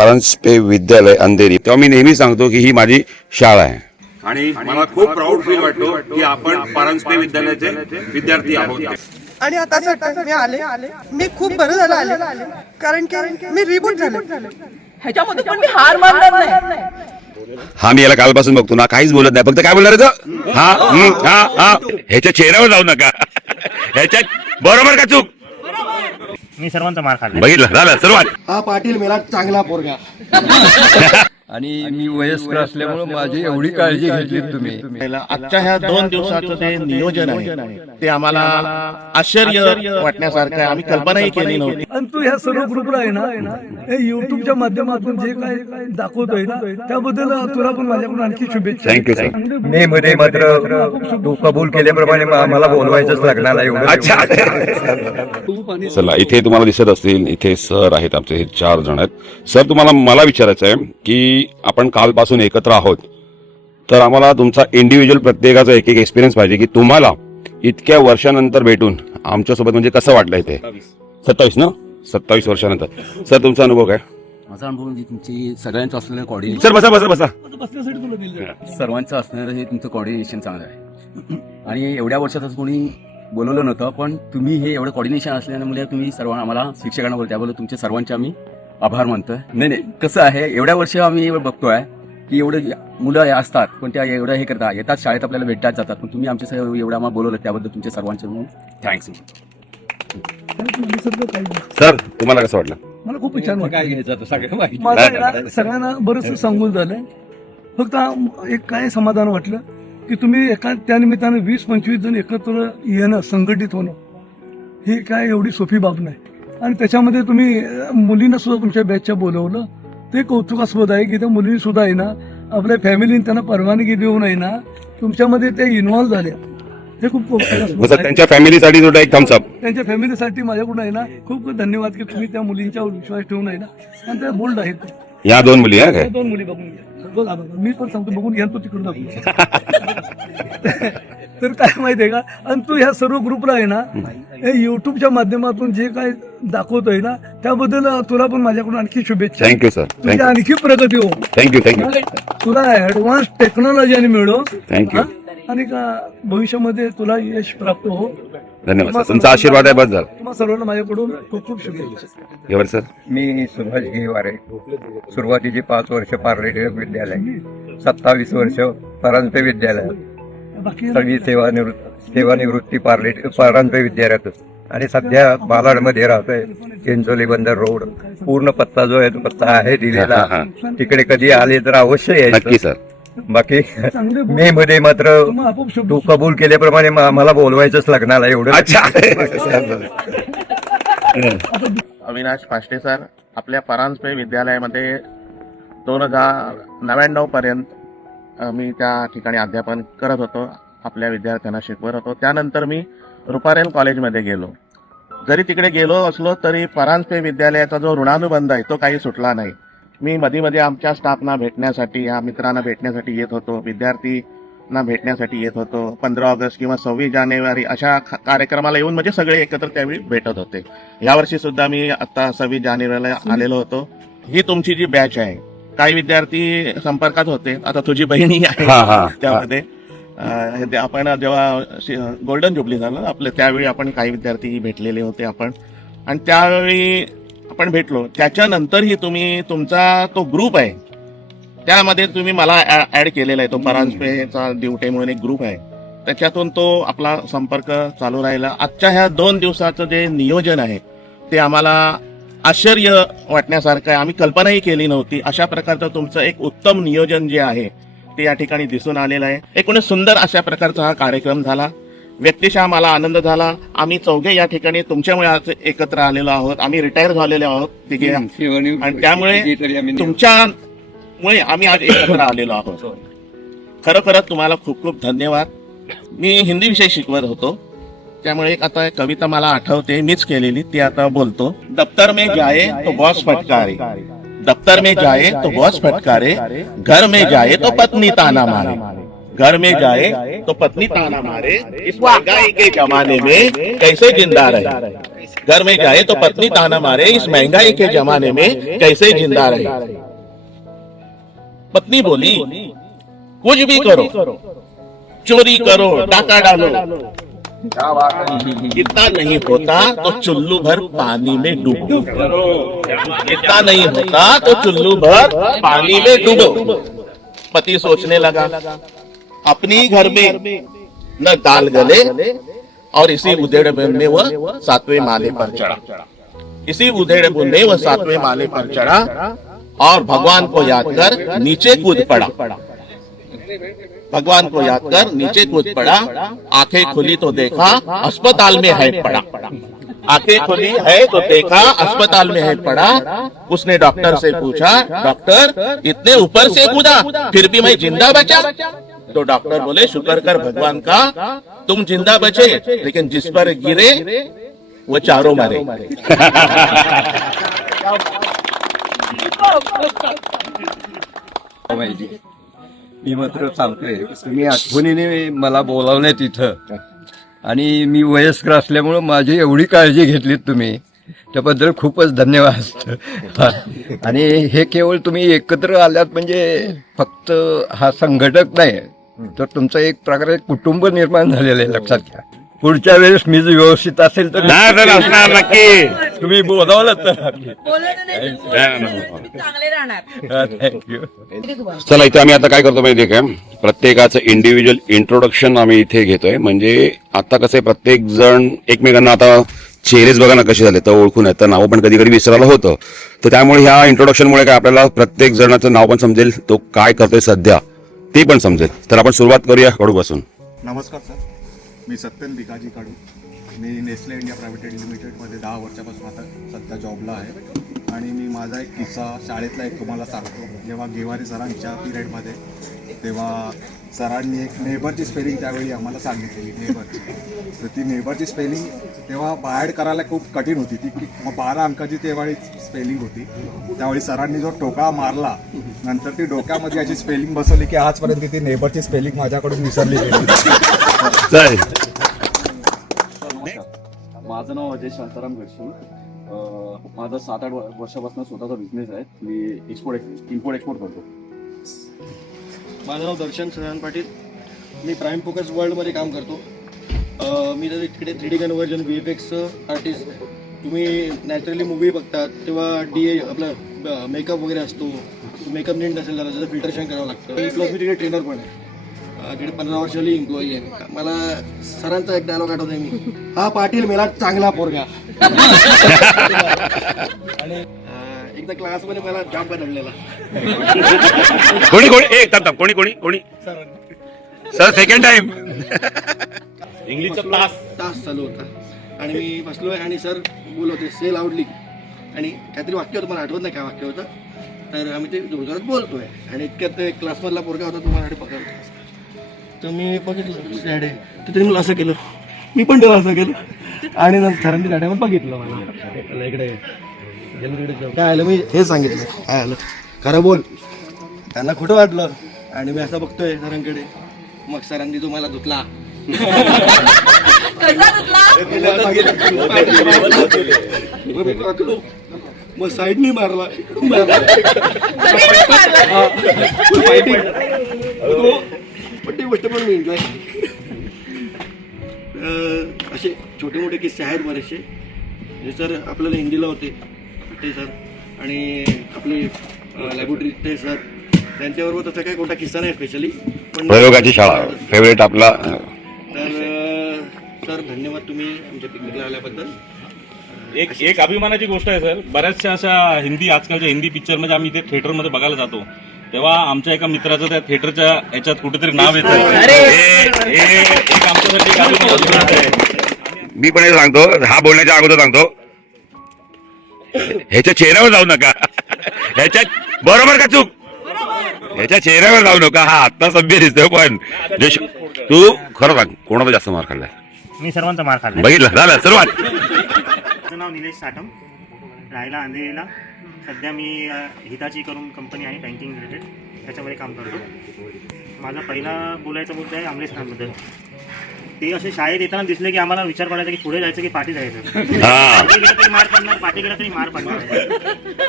परांजपे विद्यालय अंधेरी, तेव्हा मी नेहमी सांगतो की ही माझी शाळा आहे आणि मला खूप प्राऊड फील वाटतो की आपण परांजपे विद्यालयाचे विद्यार्थी आहोत. आणि आता असं वाटतं मी आले, मी खूप बरं झालं आले, कारण की मी रिबूट झाले. ह्याच्यामध्ये पण मी हार मानणार नाही. हा मी याला कालपासून बघतो ना, काहीच बोलत नाही, फक्त काय बोलणार आहे हा हा हा. ह्याच्या चेहऱ्यावर जाऊ नका, ह्याच्यात बरोबर का चूक. मी सर्वांचा मार खाल्ला. बघितलं झालं सुरुवात. हा पाटील मेला चांगला पोरगा. आणि मी वयस्कर असल्यामुळे माझी एवढी काळजी घेतली तुम्ही. आजच्या ह्या 2 दिवसाचं जे नियोजन आहे ते आम्हाला आश्चर्य वाटण्यासारखं आहे. आम्ही कल्पनाही केली नव्हती. आणि तू ह्या सर्व ग्रुपला आहे ना, हे युट्यूबच्या माध्यमातून जे काय दाखवतोय ना, त्याबद्दल तुला पण माझ्याकडून आणखी शुभेच्छा. Thank you sir. मे मध्ये मात्र तू कबूल केल्याप्रमाणे आम्हाला बोलवायचंच लागणार आहे एवढं. अच्छा चला, इथे तुम्हाला दिसत असतील, इथे सर आहेत आमचे, हे 4 जण आहेत. सर तुम्हाला मला विचारायचं आहे की आपण कालपासून एकत्र आहोत, तर आम्हाला तुमचा इंडिव्हिज्युअल प्रत्येकाचा एक एक्सपिरियन्स पाहिजे की तुम्हाला इतक्या वर्षानंतर भेटून आमच्यासोबत म्हणजे कसं वाटलं इथे. 27 ना, 27 वर्षानंतर. सर तुमचा अनुभव काय. माझा अनुभव म्हणजे तुमची सगळ्यांचं असलेलं कॉर्डिनेशन. सर बसा बसा बसा. सर्वांचं असणारं हे तुमचं कॉर्डिनेशन चांगलं आहे आणि एवढ्या वर्षातच कोणी बोलवलं नव्हतं, पण तुम्ही हे एवढं कॉर्डिनेशन असल्यामुळे तुम्ही सर्व आम्हाला शिक्षकांना बोलतो, त्याबद्दल तुमचे सर्वांचे आम्ही आभार मानतोय. नाही कसं आहे, एवढ्या वर्ष आम्ही बघतोय की एवढे मुलं असतात पण त्या एवढं हे करतात, येतात शाळेत आपल्याला भेटतात जातात, पण तुम्ही आमच्या एवढं आम्हाला बोलवलं त्याबद्दल तुमचे सर्वांचे थँक्स. सर तुम्हाला कसं वाटलं. मला खूप छान वाटलं. माझं सगळ्यांना बरंच सांगून झालंय. फक्त एक काय समाधान वाटलं की तुम्ही एका त्यानिमित्ताने 20-25 जण एकत्र येणं, संघटित होणं, ही काय एवढी सोपी बाब नाही. आणि त्याच्यामध्ये तुम्ही मुलींना सुद्धा तुमच्या बॅचच्या बोलवलं, ते कौतुकास्पद आहे की त्या मुलींनी सुद्धा आहे ना, आपल्या फॅमिलीने त्यांना परवानगी देऊन आहे ना, तुमच्यामध्ये ते इन्व्हॉल्व्ह झाले. हे खूप कौतुकास्पद आहे. त्यांच्या फॅमिलीसाठी सुद्धा एक थम्स अप. त्यांच्या फॅमिलीसाठी माझ्याकडून आहे ना खूप खूप धन्यवाद की तुम्ही त्या मुलींच्यावर विश्वास ठेवून आहे ना, आणि त्या बोल्ड आहेत. या 2 मुली आहे काय. 2 मुली बघून घ्या. बघा मी पण सांगतो, बघून घ्या, तो तिकडून दाखवून. तर काय माहितीये का, आणि तू ह्या सर्व ग्रुपला आहे ना, हे युट्यूबच्या माध्यमातून जे काय दाखवतोय ना, त्याबद्दल तुला पण माझ्याकडून आणखी शुभेच्छा. Thank you sir. तुझी आणखी प्रगती हो. Thank you thank you. तुला ऍडव्हान्स टेक्नॉलॉजी आणि मिळो. थँक्यू. आणि भविष्यामध्ये तुला यश प्राप्त हो. धन्यवाद सर, तुमचा आशीर्वाद आहे, बस झालं. तुम्हा सर्वांना माझ्याकडून खूप खूप शुभेच्छा. एवढं सर. मी सुभाष घेवारे. सुरुवातीची 5 वर्ष पार्लेट विद्यालय, 27 वर्ष परांजपे विद्यालय, सगळी सेवानिवृत्ती परांजपे विद्यालयात, आणि सध्या बालाडमध्ये राहतोय. चिंचोली बंदर रोड. पूर्ण पत्ता जो आहे तो पत्ता आहे दिलेला. तिकडे कधी आले तर अवश्य यायचं. नक्की सर. बाकी मे मध्ये मात्र तू कबूल केल्याप्रमाणे आम्हाला बोलवायचंच लागणार आहे एवढं. अच्छा अविनाश फाष्टे सर आपल्या परांजपे विद्यालयामध्ये 2099 पर्यंत मी त्या ठिकाणी अध्यापन करत होतो, आपल्या विद्यार्थ्यांना शिकवत होतो. त्यानंतर मी रुपारेल कॉलेजमध्ये गेलो. जरी तिकडे गेलो असलो तरी परांजपे विद्यालयाचा जो ऋणानुबंध आहे तो काही सुटला नाही. मी मध्ये आमच्या स्टाफना भेटण्यासाठी, या मित्रांना भेटण्यासाठी येत होतो, विद्यार्थींना भेटण्यासाठी येत होतो. 15 ऑगस्ट किंवा 26 जानेवारी अशा कार्यक्रमाला येऊन म्हणजे सगळे एकत्र त्यावेळी भेटत होते. यावर्षी सुद्धा मी आता 26 जानेवारीला आलेलो होतो. ही तुमची जी बॅच आहे, काही विद्यार्थी संपर्कात होते, आता तुझी बहिणी आहे त्यामध्ये. आपण जेव्हा गोल्डन जुबली झालं आपलं, त्यावेळी आपण काही विद्यार्थी भेटलेले होते आपण, आणि त्यावेळी आपण भेटलो. त्याच्यानंतरही तुम्ही तुमचा तो ग्रुप आहे त्यामध्ये तुम्ही मला ऍड केलेला आहे. तो परांजपेचा ड्युटे म्हणून एक ग्रुप आहे, त्याच्यातून तो आपला संपर्क चालू राहिला. आजच्या ह्या 2 दिवसाचं जे नियोजन आहे ते आम्हाला आश्चर्य वाटण्यासारखं आहे. आम्ही कल्पनाही केली नव्हती. अशा प्रकारचं तुमचं एक उत्तम नियोजन जे आहे ते या ठिकाणी दिसून आलेलं आहे. एकूणच सुंदर अशा प्रकारचा हा कार्यक्रम झाला. व्यक्तिशः मला आनंद झाला. आम्ही 4घे या ठिकाणी तुमच्यामुळे आज एकत्र आलेलो आहोत. आम्ही रिटायर झालेलो आहोत तिघे, आणि त्यामुळे तुमच्यामुळे आम्ही आज एकत्र आलेलो आहोत. खरोखरच तुम्हाला खूप खूप धन्यवाद. मी हिंदी विषय शिकवत होतो, त्यामुळे एक आता कविता मला आठवते, मीच केलेली, ती आता बोलतो. दफ्तर में जाए तो बॉस फटकारे, दफ्तर में जाए तो बॉस फटकारे, घर में जाए तो पत्नी ताना मारे, घर में जाए तो पत्नी ताना मारे, इस महंगाई के जमाने में कैसे जिंदा रहे, घर में जाए तो पत्नी ताना मारे, इस महंगाई के जमाने में कैसे जिंदा रहे। पत्नी बोली, कुछ भी करो, चोरी करो, डाका डालो, इतना नहीं होता तो चुल्लू भर पानी में डूबो, इतना नहीं होता तो चुल्लू भर पानी में डूबो। पति सोचने लगा, अपनी घर में न दाल गले, और इसी उधेड़बुन में वह 7वें माले पर चढ़ा। इसी उधेड़बुन में वह 7वें माले पर चढ़ा और भगवान को याद कर नीचे कूद पड़ा। भगवान को याद कर नीचे कूद पड़ा। आंखें खुली तो देखा अस्पताल में है पड़ा। आंखें खुली है तो देखा अस्पताल में है पड़ा। उसने डॉक्टर से पूछा, डॉक्टर इतने ऊपर से कूदा फिर भी मैं जिंदा बचा? तो डॉक्टर बोले, शुक्र कर भगवान का, तुम जिंदा बचे, लेकिन जिस पर गिरे वो चारों मरे। मी मात्र सांगतोय, तुम्ही आठवणीने मला बोलावलंय तिथं, आणि मी वयस्कर असल्यामुळं माझी एवढी काळजी घेतलीत तुम्ही, त्याबद्दल खूपच धन्यवाद। आणि हे केवळ तुम्ही एकत्र आल्यात म्हणजे फक्त हा संघटक नाही, तर तुमचं एक प्रकारे कुटुंब निर्माण झालेलं आहे, लक्षात घ्या। पुढच्या वेळेस मी जर व्यवस्थित असेल तर नक्की तुम्ही बोलावलं तर थँक्यू। चला, इथे आम्ही आता काय करतो माहितीये का, प्रत्येकाचं इंडिव्हिज्युअल इंट्रोडक्शन आम्ही इथे घेतोय। म्हणजे आता कसं आहे, प्रत्येक जण एकमेकांना आता चेहरेच बघा ना कसे झाले, तर ओळखून येतं, नाव पण कधी कधी विसरायला होतं, तर त्यामुळे ह्या इंट्रोडक्शनमुळे काय आपल्याला प्रत्येक जणाचं नाव पण समजेल, तो काय करतोय सध्या ते पण समजेल। तर आपण सुरुवात करूया कडूपासून। नमस्कार सर, मी सत्यन भिकाजी कडू। मी नेस्ले इंडिया प्रायव्हेट लिमिटेडमध्ये 10 वर्षापासून आता सध्या जॉबला आहे। आणि मी माझा एक किस्सा शाळेतला एक तुम्हाला सांगतो। जेव्हा गेवारी सरांच्या पिरियडमध्ये, तेव्हा सरांनी एक नेबरची स्पेलिंग त्यावेळी आम्हाला सांगितलेली, नेबरची। तर ती नेबरची स्पेलिंग तेव्हा बाहेर करायला खूप कठीण होती ती, मग 12 अंकाची तेव्हाळी स्पेलिंग होती। त्यावेळी सरांनी जो टोका मारला, नंतर ती डोक्यामध्ये अशी स्पेलिंग बसवली की आजपर्यंत ती नेबरची स्पेलिंग माझ्याकडून विसरली गेली। माझं नाव अजय शांताराम गडशे। माझा 7-8 वर्षापासून स्वतःचा बिझनेस आहे। मी इम्पोर्ट एक्सपोर्ट करतो। माझं नाव दर्शन सदान पाटील। मी प्राईम फोकस वर्ल्डमध्ये काम करतो। मी तर तिकडे 3D कन्व्हर्जन VFX आर्टिस्ट आहे। तुम्ही नॅचरली मूवी बघतात तेव्हा DA आपला मेकअप वगैरे असतो, मेकअप नीट नसेल तर त्याचं फिल्टरेशन करावं लागतं। प्लस मी तिकडे ट्रेनर पण आहे, तिकडे 15 वर्षाली एम्प्लॉई आहे। मला सरांचा एक डायलॉग आठवतोय, मी हा पाटील मेला चांगला पोरगा। आणि एकदा क्लासमध्ये मला जाम बदललेला कोणी एक थांब, कोणी सर सेकंड टाइम इंग्लिशचा तास चालू होता आणि मी बसलोय आणि सर बोलवते सेल आवडली, आणि काहीतरी वाक्य होतं, मला आठवत नाही काय वाक्य होतं, तर आम्ही ते जोरात बोलतोय आणि इतक्यात क्लासमधला पोरगा होता, तुम्हाला पकडला, तर मी बघितलं डॅडे, तर त्यांनी मला असं केलं, मी पण त्याला असं केलं, आणि नंतर सरांनी डॅड्यावर बघितलं मला इकडे काय आलं, मी हे सांगितलं काय आलं, खरं बोल, त्यांना खोटं वाटलं, आणि मी असं बघतोय सरांकडे, मग सरांनी तो मला धुतला। मग साईडनी मारला, पण ती गोष्ट पण मी एन्जॉय। असे छोटे मोठे किस्से आहेत बरेचसे, जे सर आपल्याला हिंदीला होते ते सर, आणि आपले लॅबोरेटरी ते सर, त्यांच्याबरोबर तसा काही कोणता किस्सा नाही स्पेशली, पण प्रयोगाची शाळा फेवरेट आपला। तर सर धन्यवाद तुम्ही आमच्या पिकनिकला आल्याबद्दल। एक अभिमानाची गोष्ट आहे सर, बऱ्याचशा अशा आजकालच्या हिंदी पिक्चर म्हणजे आम्ही इथे थिएटरमध्ये बघायला जातो, तेव्हा आमच्या एका मित्राचं त्या थिएटरच्या याच्यात कुठेतरी नाव येतं। एक आमच्यासाठी एक अभिमानाची आहे। मी पण हे सांगतो, हा बोलण्याच्या अगोदर सांगतो, ह्याच्या चेहऱ्यावर जाऊ नका, ह्याच्या बरोबर का चूक, ह्याच्या चेहऱ्यावर जाऊ नका, हा आत्ता सभ्य दिसतोय, पण तू खरं सांग, कोणाचा जास्त मार खाल्लाय? मी सर्वांचा मार खाल्ला। बघितलं, झालं सुरुवात। माझं नाव निलेश साठम, राहायला अंधेरीला। सध्या मी हिताची करून कंपनी आहे बँकिंग रिलेटेड, त्याच्यामध्ये काम करतो। माझा पहिला बोलायचा मुद्दा आहे आमलेश खानबद्दल। ते असे शाळेत येताना दिसले की आम्हाला विचार करायचा की पुढे जायचं की पाठी जायचं. हा. पुढे गेलं तरी मार पडणार, पाठी गेला तरी मार पडणार.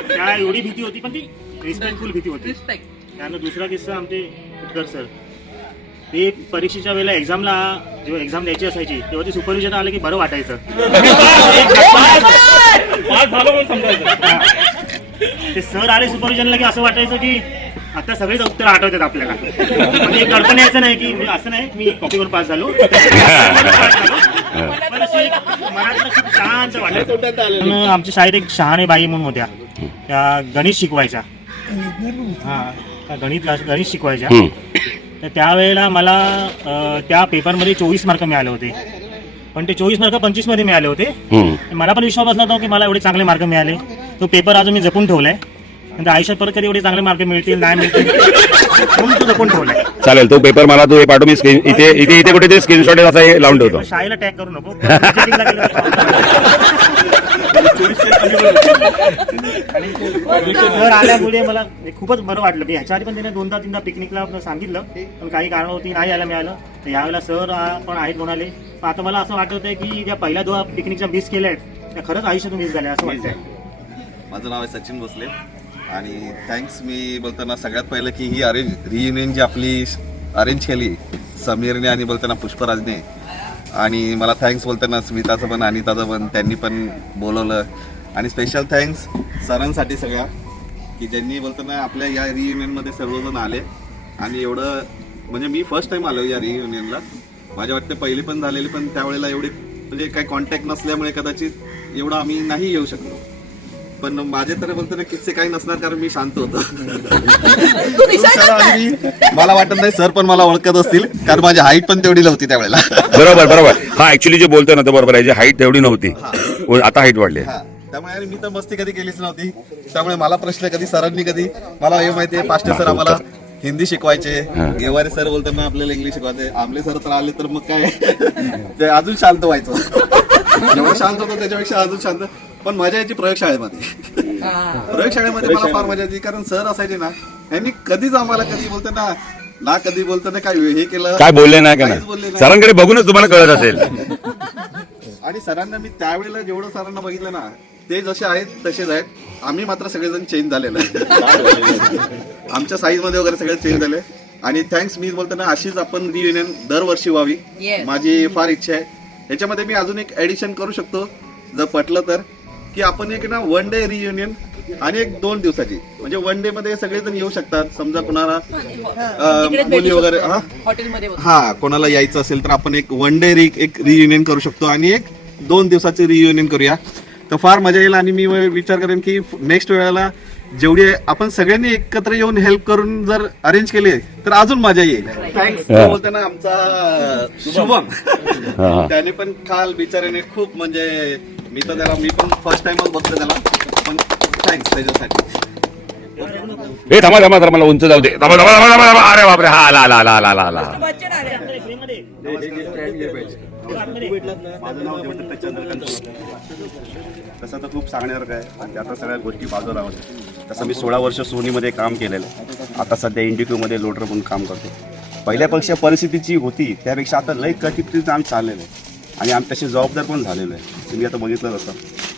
त्या एवढी भीती होती, पण ती रिस्पेक्टफुल भीती होती. त्यानंतर दुसरा किस्सा आमचे उत्कर सर, ते परीक्षेच्या वेळेला एक्झामला जेव्हा एक्झाम द्यायची असायची तेव्हा ते सुपरविजन आलं की बरं वाटायचं. पास झालो म्हणून समजायचं. ते सर आले सुपरविजनला की असं वाटायचं की आता सगळेच उत्तर आठवतात आपल्याला. म्हणजे एक अडचण यायचं नाही की असं नाही मी कॉपीवर पास झालो, पण अशी एक मनातलं खूप शांत वाटायचं. आमच्या शाळेत एक शहाणे बाई म्हणून होत्या, त्या गणित शिकवायच्या. हा, त्या गणित शिकवायच्या. तर त्यावेळेला मला त्या पेपरमध्ये 24 मार्क मिळाले होते, पण ते 24 मार्क 25 मध्ये मिळाले होते. मला पण विश्वास नव्हता की मला एवढे चांगले मार्क मिळाले. तो पेपर अजून मी जपून ठेवलाय. नंतर आयुष्यात परत कधी एवढे चांगले मार्क मिळतील नाही मिळतील म्हणून तो जपून ठेवलाय. चालेल, तो पेपर मला तू हे पाठव. मी स्क्रीन इथे कुठे ते स्क्रीनशॉट असं हे लावून ठेवतो. शाळेला टॅग करू नको. सर आल्यामुळे मला खूपच बरं वाटलं. ह्याच्या आधी पण त्याने 2-3दा पिकनिकला सांगितलं, पण काही कारणावरती नाही यायला मिळालं. तर यावेळेला सर पण आहेत म्हणाले. पण आता मला असं वाटत आहे की ज्या पहिल्या 2 पिकनिकच्या मिस केल्या आहेत त्या खरंच आयुष्यातून मिस झाल्या असं वाटतंय. माझं नाव आहे सचिन भोसले आणि थँक्स मी बोलताना सगळ्यात पहिलं की ही रियुनियन जी आपली अरेंज केली समीरने आणि बोलताना पुष्पराजने, आणि मला थँक्स बोलताना स्मिताचं पण अनिताचं पण, त्यांनी पण बोलवलं. आणि स्पेशल थँक्स सरांसाठी सगळ्या की ज्यांनी बोलताना आपल्या या रियुनियनमध्ये सर्वजण आले. आणि एवढं म्हणजे मी फर्स्ट टाइम आलो या रियुनियनला. माझ्या वाटतं पहिली पण झालेली, पण त्यावेळेला एवढे म्हणजे काही कॉन्टॅक्ट नसल्यामुळे कदाचित एवढं आम्ही नाही येऊ शकलो. पण माझे तर बोलताना किस्से काही नसणार कारण मी शांत होतो. मला वाटत नाही सर पण मला ओळखत असतील कारण माझी हाईट पण तेवढी नव्हती त्यावेळेला. बरोबर. हा ऍक्च्युली जे बोलतोय ना ते बरोबर आहे. हाईट तेवढी नव्हती, आता हाईट वाढली. त्यामुळे मी तर मस्ती कधी केलीच नव्हती. त्यामुळे मला प्रश्न कधी सरांनी कधी मला हे माहिती आहे पाष्टे सर आम्हाला हिंदी शिकवायचे, गेवारे सर बोलताना आपल्याला इंग्लिश शिकवायचे, आमले सर तर आले तर मग काय ते अजून शांत व्हायचं. जेवढं शांत होतं त्याच्यापेक्षा अजून शांत. पण मजा यायची प्रयोगशाळेमध्ये. प्रयोगशाळेमध्ये मला फार मजा यायची कारण सर असायचे ना, यांनी कधीच आम्हाला कधी बोलताना ना कधी बोलताना काय हे केलं काय बोलले नाही का नाही. सरांकडे बघूनच तुम्हाला कळत असेल. आणि सरांना मी त्यावेळेला जेवढं सरांना बघितलं ना ते जसे आहेत तसेच आहेत. आम्ही मात्र सगळेजण चेंज झालेलं आहे. आमच्या साईजमध्ये वगैरे सगळे चेंज झाले. आणि थँक्स मी बोलताना अशीच आपण रियुनियन दरवर्षी व्हावी माझी फार इच्छा आहे. याच्यामध्ये मी अजून एक ऍडिशन करू शकतो जर पटलं तर, की आपण एक ना 1 डे रियुनियन आणि एक 2 दिवसाची, म्हणजे 1 डे मध्ये सगळेजण येऊ शकतात. समजा कोणाला मुली वगैरे हा कोणाला यायचं असेल तर आपण एक 1 डे एक रियुनियन करू शकतो आणि एक 2 दिवसाची रियुनियन करूया. तर फार मजा येईल. आणि मी विचार करेन की नेक्स्ट वेळेला जेवढी आपण सगळ्यांनी एकत्र येऊन हेल्प करून जर अरेंज केले तर अजून मजा येईल. थँक्स बोलताना आमचा शुभम त्याने पण काल बिचाऱ्याने खूप म्हणजे मी पण फर्स्ट टाइमच बघतो त्याला, पण थँक्स त्याच्यासाठी. हे थांबा मला उंच जाऊ दे. अरे बापरे, हा ला. माझं नाव देवदत्त चंद्रकांत. तसं तर खूप सांगण्यासारखं आहे आणि आता सगळ्या गोष्टी बाजूला लावतात. तसं मी 16 वर्ष सोनीमध्ये काम केलेलं आहे. आता सध्या इंडिक्यूमध्ये लोडर म्हणून काम करतो. पहिल्यापेक्षा परिस्थितीची होती त्यापेक्षा आता लई कठीण आम्ही चाललेलं आहे आणि आम्ही तसे जबाबदार पण झालेलो आहे. तुम्ही आता बघितलं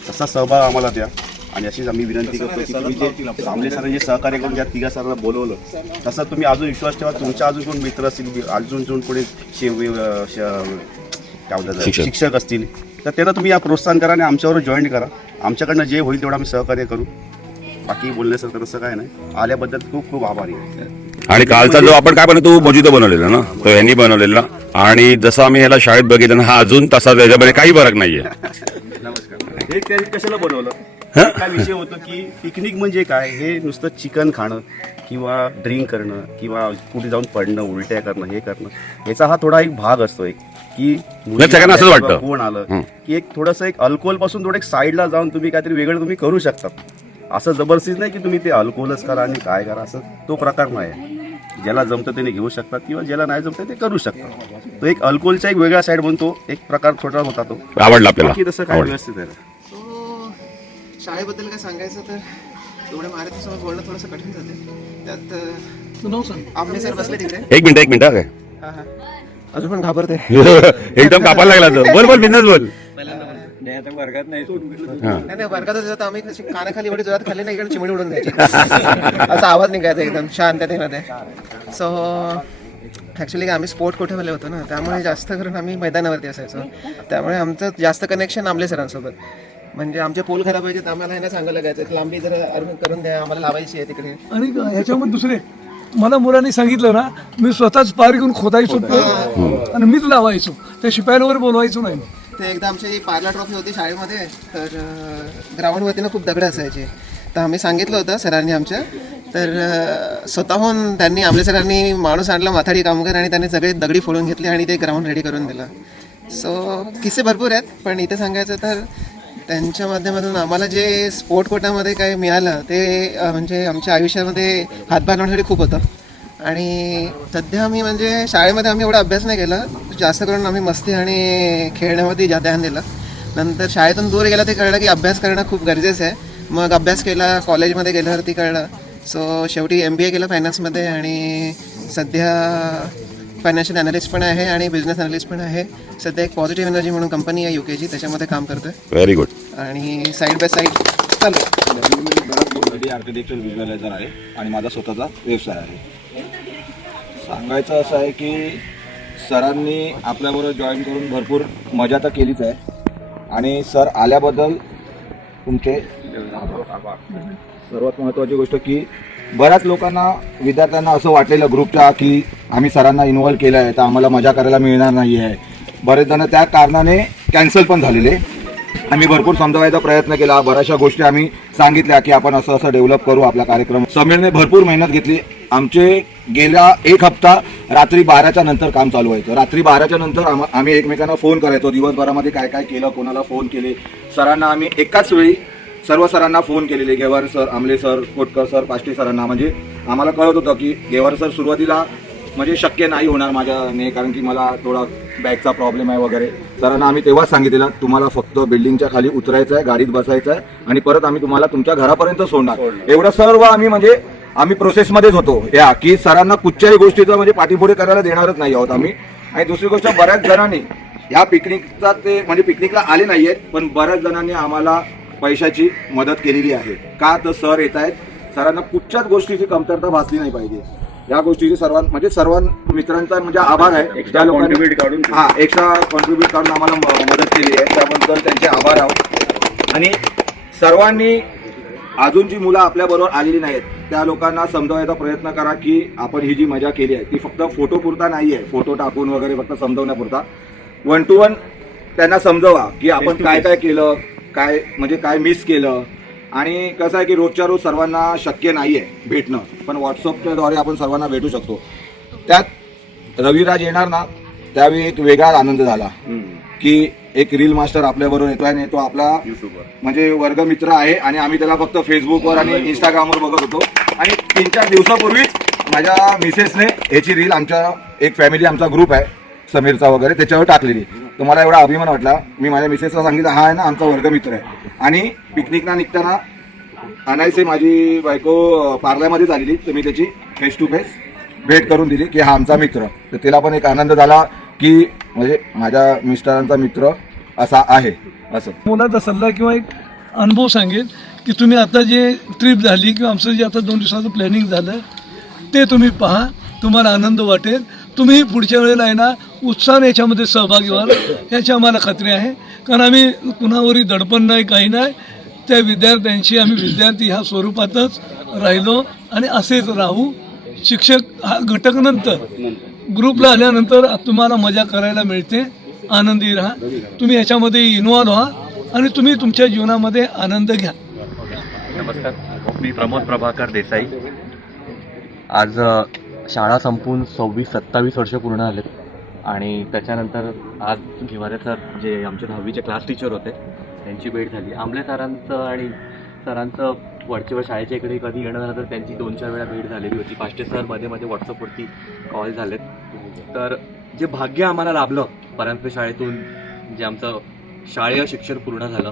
तसा सहभाग आम्हाला द्या. आणि अशीच आम्ही विनंती करतो की तुम्ही जे आमले सर जे सहकार्य करून ज्या 3 सरांना बोलवलं तसं तुम्ही अजून विश्वास ठेवा. तुमच्या अजून कोण मित्र असतील, अजून कोणी शिक्षक असतील तर त्यांना तुम्ही या प्रोत्साहन करा आणि आमच्यावर जॉईन करा. आमच्याकडनं जे होईल तेवढं आम्ही सहकार्य करू. बाकी बोलण्यासारखं तसं काय नाही. आल्याबद्दल खूप खूप आभारी आहे. आणि कालचा जो आपण काय बनवतो मोजितो बनवलेला ना तो यांनी बनवलेला. आणि जसं आम्ही ह्याला शाळेत बघितलं ना हा अजून तसा त्याच्यामध्ये काही फरक नाहीये. नमस्कार. हे कशाला बनवलं काय विषय होतो की पिकनिक म्हणजे काय, हे नुसतं चिकन खाणं किंवा ड्रिंक करणं किंवा कुठे जाऊन पडणं, उलट्या करणं, हे करणं याचा हा थोडा एक भाग असतो. एक की सगळ्यांना असंच वाटतं कोण आलं की एक थोडंसं एक अल्कोहोल पासून थोडं एक साईडला जाऊन तुम्ही काहीतरी वेगळं तुम्ही करू शकता. असं जबरदस्तीच नाही की तुम्ही ते अल्कोहोलच करा आणि काय करा, असं तो प्रकार नाही. ज्याला जमतं त्याने घेऊ शकतात किंवा ज्याला नाही जमतं ते करू शकतात. तो एक अल्कोहोलचा एक वेगळा साईड म्हणतो एक प्रकार छोटा होता तो आवडला आपल्याला. बाकी तसं काय व्यवस्थित आहे. शाळेबद्दल काय सांगायचं तर एवढ्या महाराष्ट्रासमोर बोलणं थोडंसं कठीण जाते. त्यात आमने सर बसले तिकडे. एक मिनिट काय अजून पण घाबरते. एकदम कापायला लागला तो. बोल बोल बिंदास बोल. वर्गात नाही वर्गात होतो तर आम्ही तशी कानाखाली एवढी जोरात खाली नाही, इकडे चिमणी उडून द्यायची असा आवाज निघायचा एकदम शांततेमध्ये. सो ॲक्च्युली आम्ही स्पोर्ट कोठेवाले होतो ना, त्यामुळे जास्त करून आम्ही मैदानावरती असायचो. त्यामुळे आमचं जास्त कनेक्शन आमले सरांसोबत. म्हणजे आमचे पोल खराब व्हायचे तर आम्हाला ह्यांना सांगायला लागायचं लांबी जर करून द्या, आम्हाला लावायची आहे तिकडे. आणि ह्याच्यामध्ये दुसरे मला मुलांनी सांगितलं ना, मी स्वतःच पार घेऊन खोदायचो आणि मीच लावायचो, त्या शिपायांवर बोलवायचो नाही. ते एकदा आमची पार्ला ट्रॉफी होती शाळेमध्ये, तर ग्राउंडवरती ना खूप दगडं असायचे. तर आम्ही सांगितलं होतं सरांनी आमच्या, तर स्वतःहून त्यांनी आमल्या सरांनी माणूस आणला माथाडी कामगार आणि त्यांनी सगळे दगडी फोडून घेतले आणि ते ग्राउंड रेडी करून दिलं. सो किस्से भरपूर आहेत, पण इथे सांगायचं तर त्यांच्या माध्यमातून आम्हाला जे स्पोर्ट कोटामध्ये काही मिळालं ते म्हणजे आमच्या आयुष्यामध्ये हातभार लावण्यासाठी खूप होतं. आणि सध्या आम्ही म्हणजे शाळेमध्ये आम्ही एवढा अभ्यास नाही केला, जास्त करून आम्ही मस्ती आणि खेळण्यामध्ये ध्यान दिलं. नंतर शाळेतून दूर गेला ते कळलं की अभ्यास करणं खूप गरजेचं आहे. मग अभ्यास केला, कॉलेजमध्ये गेल्यावरती कळलं. सो शेवटी MBA केलं फायनान्समध्ये आणि सध्या फायनान्शियल अनालिस्ट पण आहे आणि बिझनेस अनालिस्ट पण आहे. सध्या एक पॉझिटिव्ह एनर्जी म्हणून कंपनी आहे UKची, त्याच्यामध्ये काम करतोय. Very good. आणि साईड बाय साईड चालू. आर्किटेक्चर व्हिज्युअलायझर आहे आणि माझा स्वतःचा व्यवसाय आहे. सांगायचं असं आहे की सरांनी आपल्याबरोबर जॉईन करून भरपूर मजा तर केलीच आहे आणि सर आल्याबद्दल तुमचे सर्वात महत्त्वाची गोष्ट की बऱ्याच लोकांना विद्यार्थ्यांना असं वाटलेलं ग्रुपच्या की आम्ही सरांना इन्व्हॉल्व केलं आहे तर आम्हाला मजा करायला मिळणार नाही आहे. बरेच जण त्या कारणाने कॅन्सल पण झालेले. आम्ही भरपूर समजावायचा प्रयत्न केला, बऱ्याचशा गोष्टी आम्ही सांगितल्या की आपण असं असं डेव्हलप करू आपला कार्यक्रम. समीरने भरपूर मेहनत घेतली. आमचे गेल्या 1 हप्ता रात्री 12च्या नंतर काम चालू व्हायचं. रात्री 12च्या नंतर आम्ही एकमेकांना फोन करायचो, दिवसभरामध्ये काय काय केलं, कोणाला फोन केले. सरांना आम्ही एकाच वेळी सर्व सरांना फोन केलेले, गेवार सर, आमले सर, कोटकर सर, पाष्टे सरांना. म्हणजे आम्हाला कळत होतं की गेवार सर सुरुवातीला म्हणजे शक्य नाही होणार माझ्याने, कारण की मला थोडा बॅगचा प्रॉब्लेम आहे वगैरे. सरांना आम्ही तेव्हाच सांगितलेलं तुम्हाला फक्त बिल्डिंगच्या खाली उतरायचं आहे, गाडीत बसायचं आहे आणि परत आम्ही तुम्हाला तुमच्या घरापर्यंत सोडणार. एवढं सर्व आम्ही प्रोसेसमध्येच होतो या की सरांना कुठच्याही गोष्टीचं म्हणजे पाठीपुढे करायला देणारच नाही आहोत आम्ही. आणि दुसरी गोष्ट, बऱ्याच जणांनी या पिकनिकचा ते म्हणजे पिकनिकला आले नाही आहेत, पण बऱ्याच जणांनी आम्हाला पैशाची मदत केलेली आहे. का तर सर येत आहेत, सरांना कुठच्याच गोष्टीची कमतरता भासली नाही पाहिजे. या गोष्टीची सर्व मित्रांचा म्हणजे आभार आहे. एक्स्ट्रा कॉन्ट्रीब्यूट काढून आम्हाला मदत केली आहे, त्याबद्दल त्यांचे आभार आहोत. आणि सर्वांनी अजून जी मुलं आपल्याबरोबर आलेली नाहीत त्या लोकांना समजावायचा प्रयत्न करा की आपण ही जी मजा केली आहे ती फक्त फोटो पुरता नाही आहे, फोटो टाकून वगैरे फक्त समजवण्यापुरता. 1 to 1 त्यांना समजवा की आपण काय काय केलं, काय म्हणजे काय मिस केलं. आणि कसं आहे की रोजच्या रोज सर्वांना शक्य नाही आहे भेटणं, पण व्हॉट्सअपच्या द्वारे आपण सर्वांना भेटू शकतो. त्यात रविराज येणार ना, त्यावेळी एक वेगळा आनंद झाला की एक रील मास्टर आपल्याबरोबर येतोय आणि तो आपला म्हणजे वर्गमित्र आहे आणि आम्ही त्याला फक्त फेसबुकवर आणि इंस्टाग्रामवर बघत होतो. आणि 3-4 दिवसापूर्वीच माझ्या मिसेसने याची रील, आमच्या एक फॅमिली आमचा ग्रुप आहे समीरचा वगैरे, त्याच्यावर टाकलेली. तर मला एवढा अभिमान वाटला. मी माझ्या मिसेसला सांगितलं हा आहे ना आमचा वर्गमित्र आहे. आणि पिकनिकला निघताना अनायसे माझी बायको पार्ल्यामध्येच आलेली, तर मी त्याची फेस टू फेस भेट करून दिली की हा आमचा मित्र. तर तिला पण एक आनंद झाला की म्हणजे माझ्या मिस्टरांचा मित्र असा आहे. असं मुलाचा सल्ला किंवा एक अनुभव सांगेल की तुम्ही आता जे ट्रिप झाली किंवा आमचं जे आता 2 दिवसाचं प्लॅनिंग झालं ते तुम्ही पहा, तुम्हाला आनंद वाटेल. तुम्ही पुढच्या वेळेला आहे ना उत्साहाने याच्यामध्ये सहभागी व्हाल याची आम्हाला खात्री आहे. कारण आम्ही कुणावरही दडपण नाही, काही नाही. त्या विद्यार्थ्यांशी आम्ही विद्यार्थी ह्या स्वरूपातच राहिलो आणि असेच राहू. शिक्षक हा घटक नंतर ग्रुपला आल्यानंतर तुम्हाला मजा करायला मिळते. आनंदी राहा, तुम्ही याच्यामध्ये इन्व्हॉल्व व्हा आणि तुम्ही तुमच्या जीवनामध्ये आनंद घ्या. नमस्कार, मी प्रमोद प्रभाकर देसाई. आज शाळा संपून 26-27 वर्ष पूर्ण आलेत आणि त्याच्यानंतर आज घेवारे सर जे आमचे 10वीचे क्लास टीचर होते त्यांची भेट झाली. आंबले सरांचं आणि सरांचं वरचेवर शाळेच्या इकडे कधी येणं झालं तर त्यांची 2-4 वेळा भेट झालेली होती. पाष्टे सर मध्ये व्हॉट्सअपवरती कॉल झालेत. तर जे भाग्य आम्हाला लाभलं परांजपे शाळेतून, जे आमचं शाळेय शिक्षण पूर्ण झालं,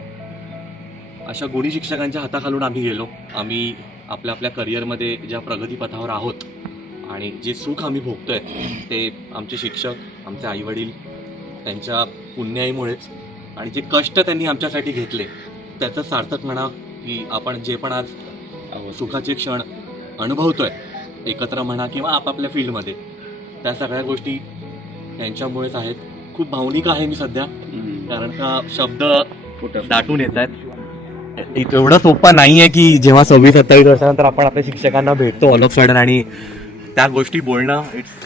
अशा गुणी शिक्षकांच्या हाताखालून आम्ही गेलो. आम्ही आपल्या आपल्या करिअरमध्ये ज्या प्रगतीपथावर आहोत आणि जे सुख आम्ही भोगतोय ते आमचे शिक्षक आमचे आईवडील त्यांच्या पुण्याईमुळेच आणि जे कष्ट त्यांनी आमच्यासाठी घेतले त्याचं सार्थक म्हणा की आपण जे पण आज सुखाचे क्षण अनुभवतोय एकत्र म्हणा किंवा आपापल्या फील्डमध्ये, त्या सगळ्या गोष्टी त्यांच्यामुळेच आहेत. खूप भावनिक आहे मी सध्या, कारण का शब्द दाटून येत आहेत. एवढं सोपं नाही आहे की जेव्हा 26-27 वर्षानंतर आपण आपल्या शिक्षकांना भेटतो ऑल ऑफ सडन आणि त्या गोष्टी बोलणं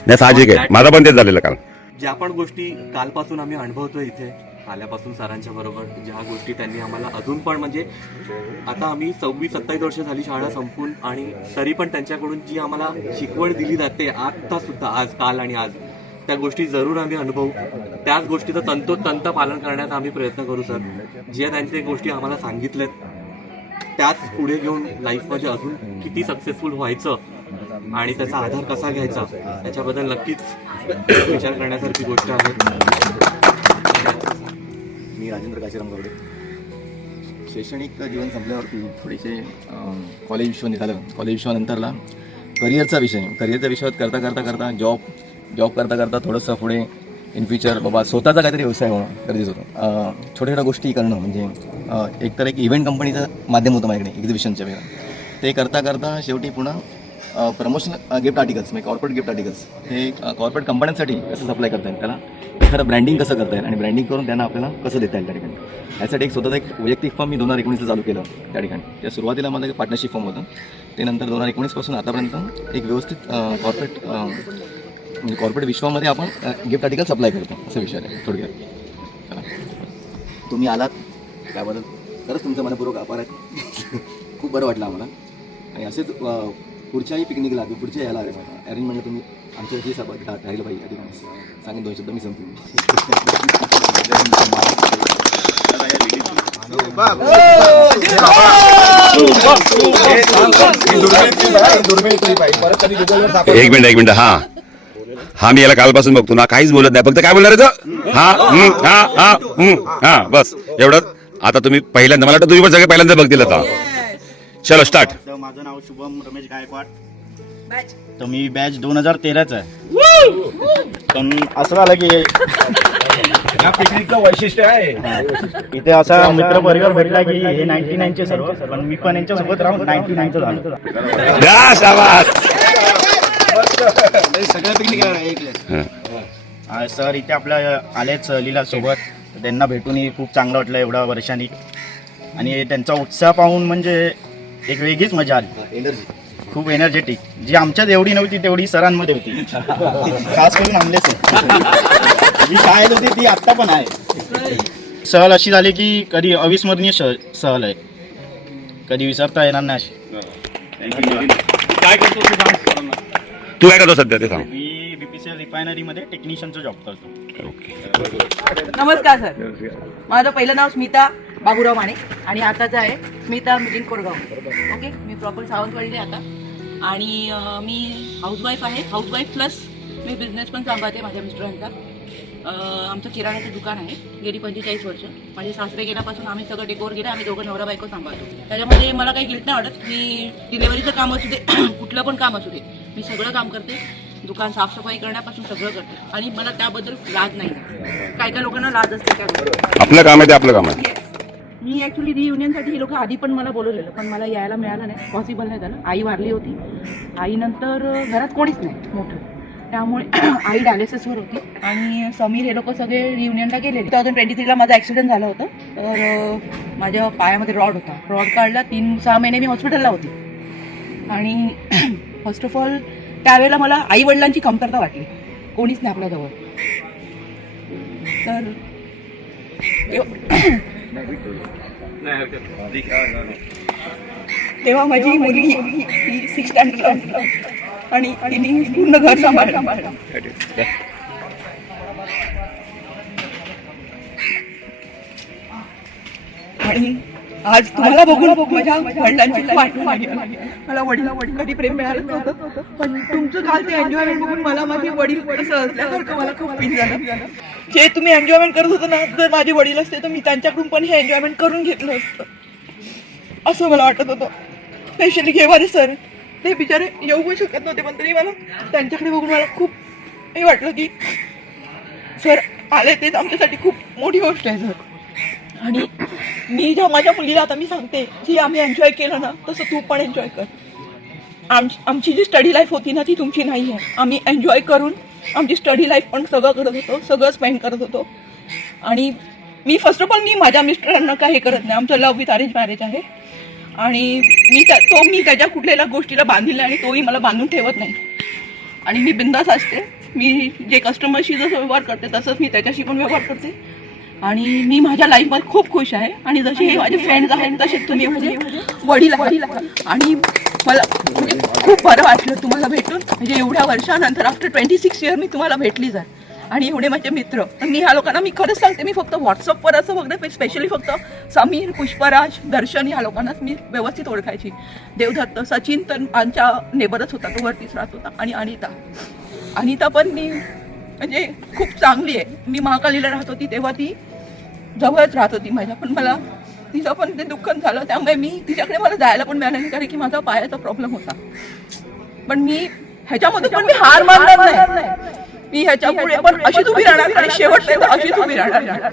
नाही साहजिक आहे. माझं पण तेच झालेलं काल. ज्या पण गोष्टी कालपासून आम्ही अनुभवतोय इथे आल्यापासून सरांच्या बरोबर, ज्या गोष्टी त्यांनी आम्हाला अजून पण म्हणजे आता आम्ही 26-27 वर्ष झाली शाळा संपून आणि तरी पण त्यांच्याकडून जी आम्हाला शिकवण दिली जाते आता सुद्धा, आज काल आणि आज, त्या गोष्टी जरूर आम्ही अनुभवू. त्याच गोष्टीचं तंतोतंत पालन करण्याचा आम्ही प्रयत्न करू सर. जे त्यांच्या गोष्टी आम्हाला सांगितल्यात त्याच पुढे घेऊन लाईफमध्ये अजून किती सक्सेसफुल व्हायचं आणि त्याचा आधार कसा घ्यायचा याच्याबद्दल नक्कीच विचार करण्यासारखी गोष्ट आहे. मी राजेंद्र काशीराम गवडे. शैक्षणिक जीवन संपल्यावरती थोडेसे कॉलेज विश्व निघालं. कॉलेज विश्वानंतरला करिअरचा विषयात करता जॉब करता थोडंसं पुढे इन फ्युचर बाबा स्वतःचा काहीतरी व्यवसाय होणं गरजेचं होतं. छोट्या गोष्टी करणं म्हणजे एकतर एक इव्हेंट कंपनीचं माध्यम होतं माझ्याकडे एक्झिबिशनच्या वेळेला. ते करता शेवटी पुन्हा प्रमोशनल गिफ्ट आर्टिकल्स म्हणजे कॉर्पोरेट गिफ्ट आर्टिकल्स हे कॉर्पोरेट कंपन्यांसाठी कसं सप्लाय करता येईल, त्याला एखादं ब्रँडिंग कसं करता येईल आणि ब्रँडिंग करून त्यांना आपल्याला कसं देता येईल त्या ठिकाणी. यासाठी एक स्वतःचा एक वैयक्तिक फॉर्म मी 2019 चालू केलं त्या ठिकाणी. त्या सुरुवातीला माझं एक पार्टनरशिप फॉर्म होतं. ते नंतर 2019 पासून आतापर्यंत एक व्यवस्थित कॉर्पोरेट विश्वामध्ये आपण गिफ्ट आर्टिकल सप्लाय करतो असं विषय आहे थोडक्यात. चला, तुम्ही आलात त्याबद्दल खरंच तुमचं मनपूर्वक आभार आहेत. खूप बरं वाटलं आम्हाला आणि असेच पुढच्याही पिकनिकला किंवा पुढच्या याला अरेंजमेंटला तुम्ही आमच्याशी राहिलं पाहिजे या ठिकाणी. सांगेन 2 शब्द मी संपतो. एक मिनिट हा मी याला कालपासून बघतो ना, काहीच बोलत नाही, फक्त काय बोलणार हा बस एवढंच. आता तुम्ही पहिल्यांदा, मला वाटतं तुम्ही पण सगळे पहिल्यांदा बघतील आता. चलो स्टार्ट. माझं नाव शुभम रमेश गायकवाड. तर मी बॅच 2013च आहे. पण असं झालं की या पिकनिकचं वैशिष्ट्य आहे इथे असा मित्र परिवार भेटला की हे 99चे सर्व, पण मी पण यांच्यासोबत राहून 99चं झालं. सगळं पिकनिक सर इथे आपल्या आलेच लीला सोबत, त्यांना भेटूनही खूप चांगलं वाटलं एवढ्या वर्षांनी. आणि त्यांचा उत्साह पाहून म्हणजे एक वेगळीच मजा आली. खूप एनर्जेटिक, जी आमच्यात एवढी नव्हती तेवढी सरांमध्ये होती. खास करून आमले सर जी शाळेत होती ती आत्ता पण आहे. सहल अशी झाली की कधी अविस्मरणीय सहल आहे, कधी विसरता येणार नाही अशी. काय करतो तू काय करतो सध्या ते सांग. मी बीपीसीएल रिफायनरीमध्ये टेक्निशियनचा जॉब करतो. नमस्कार सर, माझं पहिलं नाव स्मिता बाबूराव माने आणि आताचं आहे स्मिता मिलिंद कोरगाव. ओके, मी प्रॉपर सावंतवाडीला आता आणि मी हाऊसवाईफ आहे. हाऊसवाईफ प्लस मी बिझनेस पण सांभाळते माझ्या मिस्टरांचा. आमचं किराण्याचं दुकान आहे. गेली 45 वर्ष. माझे सासरे गेल्यापासून आम्ही सगळं टेकओव्हर केलं. आम्ही दोघं नवरा बायको सांभाळतो. त्याच्यामध्ये मला काही गिल्ट नाही वाटत. मी डिलेव्हरीचं काम असू दे, कुठलं पण काम असू दे, मी सगळं काम करते. दुकान साफसफाई करण्यापासून सगळं करते आणि मला त्याबद्दल लाज नाही. काय काय लोकांना लाज असते त्या. आपलं काम आहे ते आपलं काम आहे. मी ॲक्च्युली रियुनियनसाठी हे लोक आधी पण मला बोलवलेलं, पण मला यायला मिळालं नाही, पॉसिबल नाही झालं. आई वारली होती. आईनंतर घरात कोणीच नाही मोठं, त्यामुळे आई डायलिसिसवर होती आणि समीर हे लोक सगळे रियुनियनला गेलेले. 2023ला माझा ॲक्सिडेंट झाला होता. तर माझ्या पायामध्ये रॉड होता. रॉड काढला. 3-6 महिने मी हॉस्पिटलला होती. आणि फर्स्ट ऑफ ऑल त्यावेळेला मला आई वडिलांची कमतरता वाटली. कोणीच नाही आपल्याजवळ. तर तेव्हा माझी मुलगी 6th स्टँडर्डला आणि तिने पूर्ण घर सांभाळलं. आणि आज तुम्हाला बघून माझ्या वडिलांची खूप आठवण लागली. मला वडील कधी प्रेम मिळालं नव्हतं, पण तुमचं काल ते एन्जॉयमेंट बघून मला माझे वडील असं असल्यासारखं मला खूप फील झालं. जे तुम्ही एन्जॉयमेंट करत होतं ना, जर माझे वडील असते तर मी त्यांच्याकडून पण हे एन्जॉयमेंट करून घेतलं असतं असं मला वाटत होतं. स्पेशली घेवारे सर, ते बिचारे येऊ शकत नव्हते, पण तरी मला त्यांच्याकडे बघून मला खूप हे वाटलं की सर आले तेच आमच्यासाठी खूप मोठी गोष्ट आहे सर. आणि मी ज्या माझ्या मुलीला आता मी सांगते की आम्ही एन्जॉय केलं ना तसं तू पण एन्जॉय कर. आमची जी स्टडी लाईफ होती ना ती तुमची नाही आहे. आम्ही एन्जॉय करून आमची स्टडी लाईफ पण सगळं करत होतो, सगळं स्पेंड करत होतो. आणि मी फर्स्ट ऑफ ऑल मी माझ्या मिस्टरांना काही करत नाही. आमचं लव्ह विथ अरेंज मॅरेज आहे. आणि मी त्याच्या कुठल्याही गोष्टीला बांधील नाही आणि तोही मला बांधून ठेवत नाही. आणि मी बिंदास असते. मी जे कस्टमरशी जसं व्यवहार करते तसंच मी त्याच्याशी पण व्यवहार करते. आणि मी माझ्या लाईफमध्ये खूप खुश आहे. आणि जसे हे माझे फ्रेंड्स आहेत तसेच तुम्ही माझे वडील आहात. आणि मला म्हणजे खूप बरं वाटलं तुम्हाला भेटून. म्हणजे एवढ्या वर्षानंतर आफ्टर 26 इयर मी तुम्हाला भेटली जर. आणि एवढे माझे मित्र. मी ह्या लोकांना मी खरंच सांगते मी फक्त व्हॉट्सअपवर असं बघते. स्पेशली फक्त समीर, पुष्पराज, दर्शन ह्या लोकांनाच मी व्यवस्थित ओळखायची. देवदत्त, सचिन तर आमच्या नेबरच होता, तो वरतीच राहत होता. आणि अनिता पण मी म्हणजे खूप चांगली आहे. मी महाकालीला राहत होती तेव्हा ती जवळच राहत होती माझ्या. पण मला तिचं पण ते दुःख झालं. त्यामुळे मी तिच्याकडे मला जायला पण मिळालं नाही कारण की माझा पायाचा प्रॉब्लेम होता. पण मी ह्याच्यामध्ये पण मी हार मानणार नाही. मी ह्याच्या पुढे पण अशीच उभी राहणार आणि शेवटपर्यंत अशीच उभी राहणार.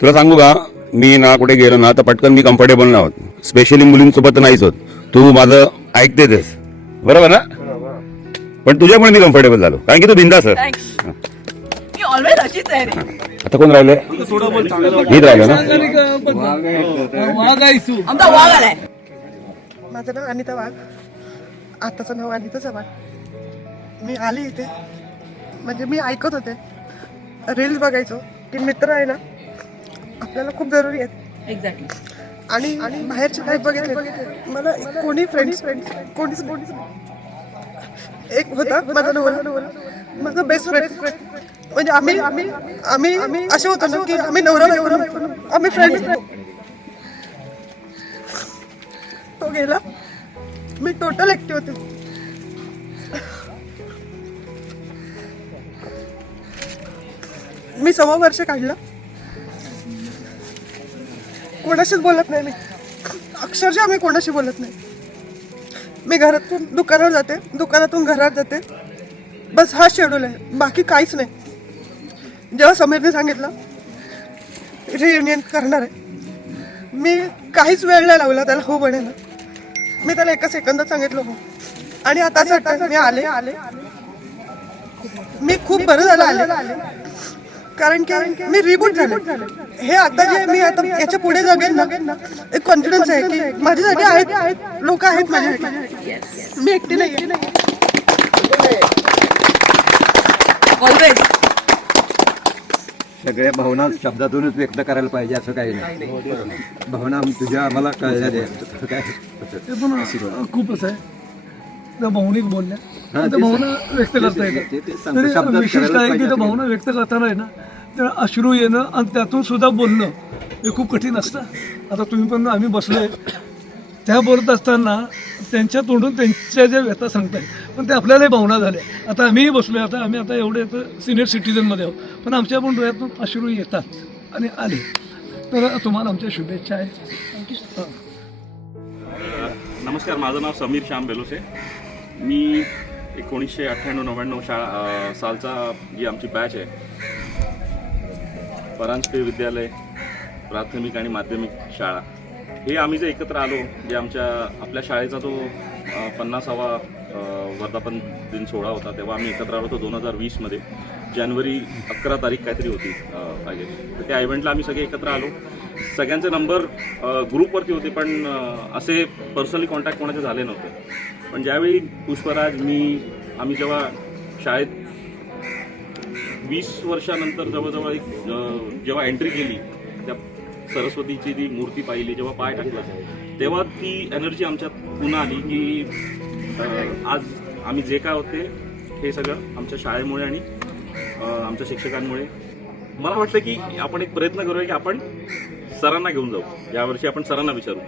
तुला सांगू का, मी ना कुठे गेलो ना तर पटकन मी कम्फर्टेबल नाही होत. स्पेशली मुलींसोबत नाहीच होत. तू माझं ऐकतेच बरोबर ना. पण तुझ्यामुळे मी कम्फर्टेबल झालो कारण की तू बिंदास आहे. मी ऑलवेज अशीच आहे रे. आता कोण राहिले? हीच राहिलं ना. आमचा वाघ आलाय. माझं नाव अनिता वाघ, आताचं नाव अनिता चव्हाण. मी आले इथे म्हणजे मी ऐकत होते, रील्स बघायचो की मित्र आहे ना आपल्याला खूप जरुरी आहेत. एक्झॅक्टली. आणि बाहेरची लाईफ बघितली मला कोणी फ्रेंड्स कोणीच एक होता माझा नवरा, माझा बेस्ट फ्रेंड. म्हणजे आम्ही असे होतो ना की आम्ही नवरा बायको, आम्ही फ्रेंड्स. तो गेला, मी टोटल एकटी होते. मी 6 वर्ष काढलं, कोणाशीच बोलत नाही. मी अक्षरशः मी कोणाशी बोलत नाही. मी घरातून दुकानावर जाते, दुकानातून घरात जाते, बस हा शेड्यूल आहे, बाकी काहीच नाही. जेव्हा समीरने सांगितलं रियुनियन करणार आहे, मी काहीच वेळ नाही लावला त्याला हो म्हणायला. मी त्याला 1 सेकंदात सांगितलं हो. आणि आता असं वाटतं मी आले, मी खूप बरं झालं आले. कारण की मी रिबूट झाले. हे आता जे मी आता याच्या पुढे जगेन ना, एक कॉन्फिडन्स आहे की माझ्यासाठी आहेत लोक, आहेत माझ्यासाठी. मी एकटी नाही. ऑलवेज सगळ्या भावना शब्दातूनच व्यक्त करायला पाहिजे असं काही नाही. भावना तुझ्या आम्हाला कळल्या काय ते पण खूपच आहे. त्या भावनिक बोलल्या त्या भावना व्यक्त करता येतात. तरी विशिष्ट आहे की त्या भावना व्यक्त करताना आहे ना त्या अश्रू येणं आणि त्यातून सुद्धा बोलणं हे खूप कठीण असतं. आता तुम्ही पण आम्ही बसलोय त्या बोलत असताना त्यांच्या तोंडून त्यांच्या ज्या व्यथा सांगताय पण ते आपल्यालाही भावना झाल्या. आता आम्हीही बसलोय, आम्ही आता एवढे सिनियर सिटीजनमध्ये आहोत, पण आमच्या पण डोळ्यातून अश्रू येतात आणि आले. तर तुम्हाला आमच्या शुभेच्छा आहेत. नमस्कार, माझं नाव समीर श्याम बेलोसे. मी 1998-99 सालचा जी आमची बॅच आहे, परांजपे विद्यालय प्राथमिक आणि माध्यमिक शाळा, हे आम्ही जे एकत्र आलो, जे आपल्या शाळेचा जो 50वा वर्धापन दिन सोहळा होता तेव्हा आम्ही एकत्र आलो होतो 2020मध्ये. जानेवारी 11 तारीख काहीतरी होती पाहिजे. तर त्या इव्हेंटला आम्ही सगळे एकत्र आलो. सगळ्यांचे नंबर ग्रुपवरती होते पण असे पर्सनली कॉन्टॅक्ट कोणाचे झाले नव्हते. पण ज्यावेळी पुष्पराज, आम्ही जेव्हा शाळेत 20 वर्षानंतर जवळजवळ जेव्हा एंट्री केली, त्या सरस्वतीची ती मूर्ती पाहिली, जेव्हा पाय टाकला, तेव्हा ती एनर्जी आमच्यात पुन्हा आली की आज आम्ही जे काय होते हे सगळं आमच्या शाळेमुळे आणि आमच्या शिक्षकांमुळे. मला वाटतं की आपण एक प्रयत्न करूया की आपण सरांना घेऊन जाऊ. यावर्षी आपण सरांना विचारू.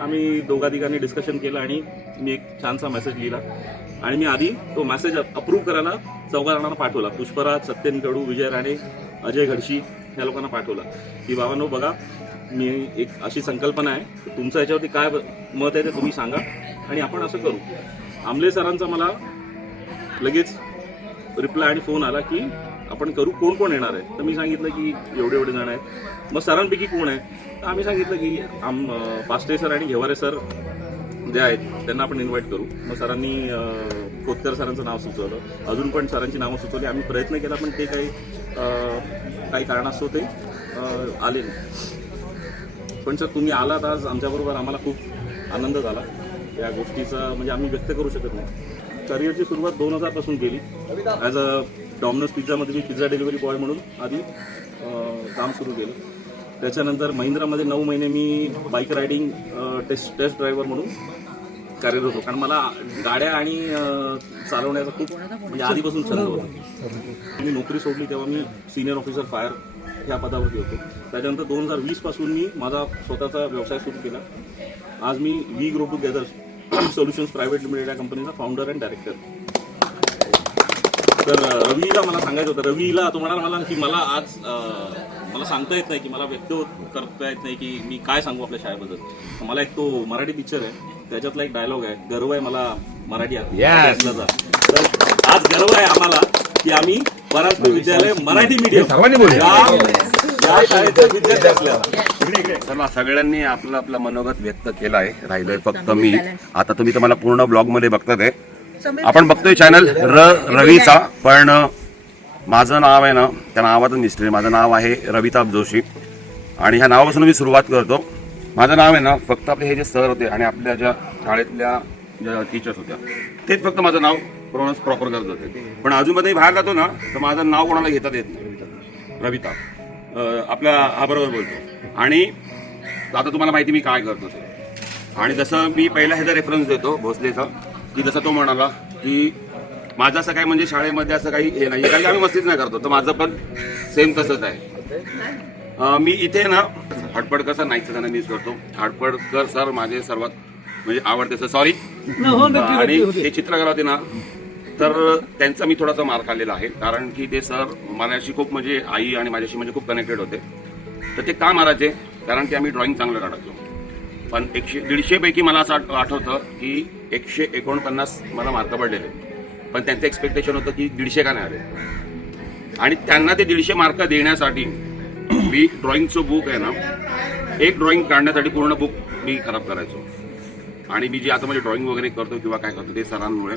आम्ही दोघांनी डिस्कशन केलं आणि मी एक छानसा मेसेज लिहिला आणि मी आधी तो मेसेज अप्रूव्ह करायला 4 जणांना पाठवला. पुष्पराज, सत्यन कडू, विजय राणे, अजय घडशी ह्या लोकांना पाठवला की बाबांनो बघा, मी एक अशी संकल्पना आहे, तुमचं याच्यावरती काय मत आहे ते तुम्ही सांगा आणि आपण असं करू. आमले सरांचा मला लगेच रिप्लाय आणि फोन आला की आपण करू, कोण कोण येणार आहे. तर मी सांगितलं की एवढे एवढे जण आहेत. मग सरांपैकी कोण आहे, तर आम्ही सांगितलं की पास्टे सर आणि घेवारे सर जे आहेत त्यांना आपण इन्व्हाइट करू. मग सरांनी खोतकर सरांचं नाव सुचवलं, अजून पण सरांची नावं सुचवली. आम्ही प्रयत्न केला पण ते काही कारणास्तव ते आले नाही. पण सर तुम्ही आलात आज आमच्याबरोबर, आम्हाला खूप आनंद झाला या गोष्टीचा, म्हणजे आम्ही व्यक्त करू शकत नाही. करिअरची सुरुवात 2000 पासून केली. ॲज अ डॉमिनोज पिझ्झामध्ये मी पिझ्झा डिलिव्हरी बॉय म्हणून आधी काम सुरू केलं. त्याच्यानंतर महिंद्रामध्ये 9 महिने मी बाईक रायडिंग टेस्ट ड्रायव्हर म्हणून कार्यरत होतो, कारण मला गाड्या आणि चालवण्याचा खूप म्हणजे आधीपासून छंद होता. मी नोकरी सोडली तेव्हा मी सिनियर ऑफिसर फायर ह्या पदावरती होतो. त्याच्यानंतर 2020 पासून मी माझा स्वतःचा व्यवसाय सुरू केला. आज मी we grow together solutions private limited या कंपनीचा फाउंडर अँड डायरेक्टर. तर रवीला मला सांगायचं होतं, रवीला तो म्हणाला मला की मला आज मला सांगता येत नाही, की मला व्यक्त करता येत नाही की मी काय सांगू आपल्या शाळेबद्दल. मला एक तो मराठी पिक्चर आहे, त्याच्यातला एक डायलॉग आहे, गर्व आहे मला मराठी असल्याचा. तर आज गर्व आहे आम्हाला की आम्ही परांजपे विद्यालय मराठी मीडियम या शाळेचे विद्यार्थी असल्यावर. चला, सगळ्यांनी आपलं आपलं मनोगत व्यक्त केलं आहे. राहिलंय फक्त मी. आता तुम्ही तर मला पूर्ण ब्लॉग मध्ये बघतात आहे. आपण बघतोय चॅनल रवीचा, पण माझं नाव आहे ना, त्या नावातच मिस्टर, माझं नाव आहे रविताभ जोशी. आणि ह्या नावापासून मी सुरुवात करतो. माझं नाव आहे ना, फक्त आपले हे जे सर होते आणि आपल्या ज्या शाळेतल्या ज्या टीचर्स होत्या तेच फक्त माझं नाव प्रोनाऊन्स प्रॉपर करत होते. पण अजूनमध्ये बाहेर जातो ना, तर माझं नाव कोणाला घेतात येत नाही. रविताभ आपल्या हा बरोबर बोलतो. आणि आता तुम्हाला माहिती मी काय करतो ते. आणि जसं मी पहिला ह्याचा रेफरन्स देतो भोसलेचा, की जसं तो म्हणाला की माझं असं काय म्हणजे शाळेमध्ये असं काही हे नाही, काही आम्ही मस्तीच नाही करतो, तर माझं पण सेम तसंच आहे. मी इथे ना हडपडकर सर नाईकचं त्यांना मिस करतो. हडपडकर सर माझे सर्वात म्हणजे आवडते सर, सॉरी. आणि ते चित्रकला होते ना, तर त्यांचा मी थोडासा मार खाल्लेला आहे, कारण की ते सर माझ्याशी खूप म्हणजे आई आणि माझ्याशी म्हणजे खूप कनेक्टेड होते. तर ते का मारायचे, कारण की आम्ही ड्रॉइंग चांगलं काढायचो. पण 150 पैकी मला असं आठवतं की 149 मला मार्क पडलेले, पण त्यांचं एक्सपेक्टेशन होतं की 150 का नाही आले. आणि त्यांना ते 150 मार्क देण्यासाठी मी ड्रॉइंगचं बुक आहे ना, एक ड्रॉइंग काढण्यासाठी पूर्ण बुक मी खराब करायचो. आणि मी जे आता म्हणजे ड्रॉइंग वगैरे करतो किंवा काय करतो ते सरांमुळे.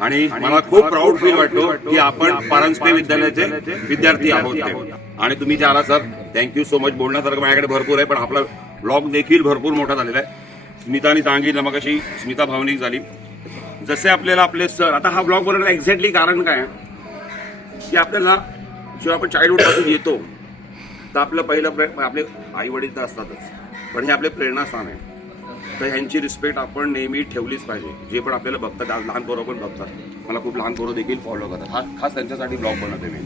आणि मला खूप प्राऊड फील वाटतो की आपण परांजपे विद्यालयाचे विद्यार्थी आहोत. आणि तुम्ही जे आला सर, थँक्यू सो मच. बोलण्यासारखं माझ्याकडे भरपूर आहे, पण आपला ब्लॉग देखील भरपूर मोठा झालेला आहे. स्मिताने सांगितलं मग अशी स्मिता भावनिक झाली. जसे आपल्याला आपले सर, आता हा ब्लॉग बनवण्याचं एक्झॅक्टली कारण काय की आपल्याला जेव्हा आपण चाइल्डहुड पासून येतो तर आपलं पहिलं आपले आई वडील तर असतातच, पण हे आपले प्रेरणास्थान आहे. तर ह्यांची रिस्पेक्ट आपण नेहमी ठेवलीच पाहिजे. जे पण आपल्याला बघतात, आज लहान पोरं पण बघतात, मला खूप लहान पोरं देखील फॉलो करतात. हा खास त्यांच्यासाठी ब्लॉग बनवते मी.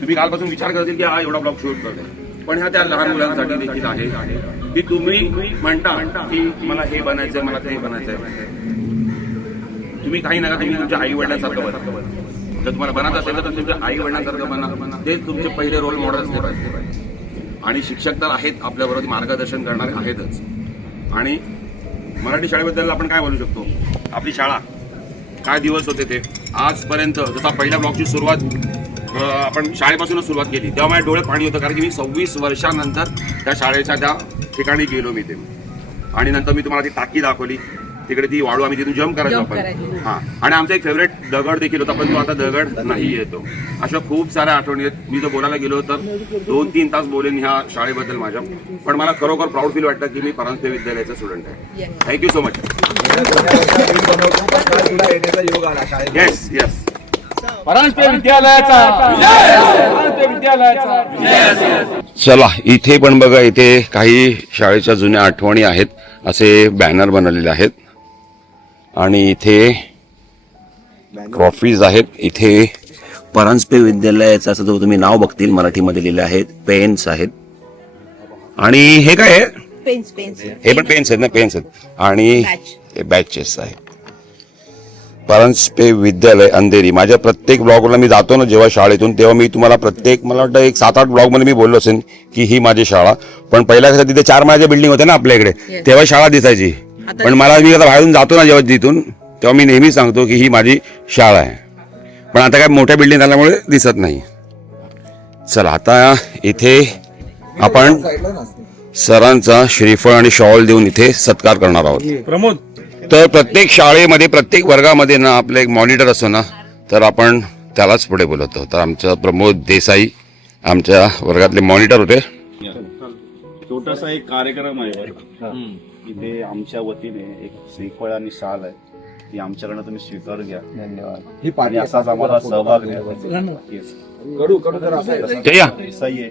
तुम्ही कालपासून विचार करतील की हा एवढा ब्लॉग शूट करते, पण ह्या त्या लहान मुलांसाठी देखील आहे की तुम्ही म्हणता की मला हे बनायचंय, मला ते बनायचंय. तुम्ही काही नका, तुम्ही तुमच्या आई वडिलांसारखं बना. जर तुम्हाला बनायचं असेल तर तुमच्या आई वडिलांसारखं बना. तेच तुमचे पहिले रोल मॉडेल असले पाहिजे. आणि शिक्षक तर आहेत आपल्याबरोबर, मार्गदर्शन करणारे आहेतच. आणि मराठी शाळेबद्दल आपण काय बोलू शकतो, आपली शाळा काय दिवस होते ते आजपर्यंत. जसा पहिल्या ब्लॉगची सुरुवात आपण शाळेपासूनच सुरुवात केली, तेव्हा माझ्या डोळे पाणी होतं, कारण की मी 26 वर्षानंतर त्या शाळेच्या त्या ठिकाणी गेलो मी ते. आणि नंतर मी तुम्हाला ती टाकी दाखवली, तिकडे ती वाळू आम्ही तिथून जम्प करायचो आपण. हां, आणि आमचा एक फेवरेट दगड देखील होता, पण तो आता दगड नाही येतो. अशा खूप साऱ्या आठवणी आहेत. मी जर बोलायला गेलो तर 2-3 तास बोलेन ह्या शाळेबद्दल माझ्या. पण मला खरोखर प्राऊड फील वाटतं की मी परांजपे विद्यालयाचा स्टुडंट आहे. Thank you so much. Yes yes. Paranjape विद्यालयाचा. चला, इथे पण बघा, इथे काही शाळेच्या जुन्या आठवणी आहेत, असे बॅनर बनवलेले आहेत. आणि इथे ट्रॉफीज आहेत. इथे परांजपे विद्यालयाचं असं जो तुम्ही नाव बघतील मराठीमध्ये लिहिले आहेत. पेन्स आहेत. आणि हे काय आहे, हे पण पेन्स आहेत ना, पेन्स आहेत. आणि हे बॅचेस आहेत. परांजपे विद्यालय अंधेरी. माझ्या प्रत्येक ब्लॉगला मी जातो ना जेव्हा शाळेतून, तेव्हा मी तुम्हाला प्रत्येक, मला वाटतं एक 7-8 ब्लॉग मध्ये मी बोललो असेल की ही माझी शाळा. पण पहिल्या कसं तिथे 4 माळ्याच्या बिल्डिंग होत्या ना आपल्या इकडे, तेव्हा शाळा दिसायची. पण मला मी आता बाहेरून जातो ना जेव्हा तिथून, तेव्हा मी नेहमी सांगतो की ही माझी शाळा आहे. पण आता काय मोठ्या बिल्डिंग झाल्यामुळे दिसत नाही. चला आता इथे आपण सरांचा श्रीफळ आणि शॉल देऊन इथे सत्कार करणार आहोत. प्रमोद तर प्रत्येक शाळेमध्ये प्रत्येक वर्गामध्ये ना आपलं एक मॉनिटर असतो ना, तर आपण त्यालाच पुढे बोलवतो. तर आमचं प्रमोद देसाई आमच्या वर्गातले मॉनिटर होते. छोटासा एक कार्यक्रम आहे इथे आमच्या वतीने एक श्रीफळ आणि शाल आहे ती आमच्याकडनं तुम्ही स्वीकार घ्या. धन्यवाद. आणि असाच आम्हाला सहभाग घ्या. देसाई आहे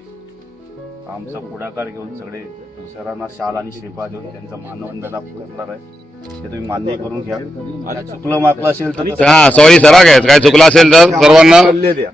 आमचा पुढाकार घेऊन सगळे सरांना शाल आणि श्रीफळ देऊन त्यांचा मानवंदना करणार आहे. ते तुम्ही मान्य करून घ्या. आणि चुकलं माकलं असेल तर हा सॉरी सरा काय चुकलं असेल तर सर्वांना द्या.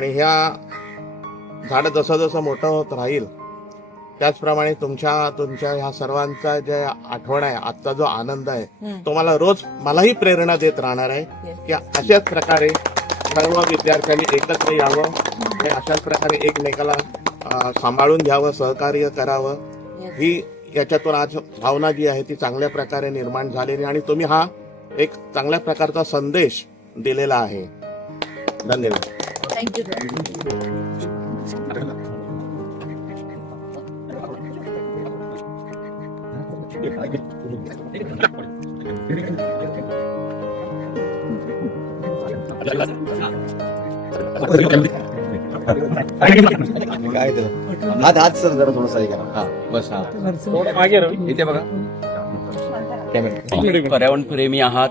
ह्या झाड जसं जसं मोठं होत राहील त्याचप्रमाणे तुमच्या ह्या सर्वांचा जे आठवण आहे, आजचा जो आनंद आहे तो मला रोज मलाही प्रेरणा देत राहणार आहे की अशाच प्रकारे सर्व विद्यार्थ्यांनी एकत्र यावं आणि अशाच प्रकारे एकमेकाला सांभाळून घ्यावं, सहकार्य करावं. ही याच्यातून आज भावना जी आहे ती चांगल्या प्रकारे निर्माण झालेली आणि तुम्ही हा एक चांगल्या प्रकारचा संदेश दिलेला आहे. धन्यवाद. हात सर जरा थोडासा हे करा. हा बस हा इथे बघा. पर्यावरण प्रेमी आहात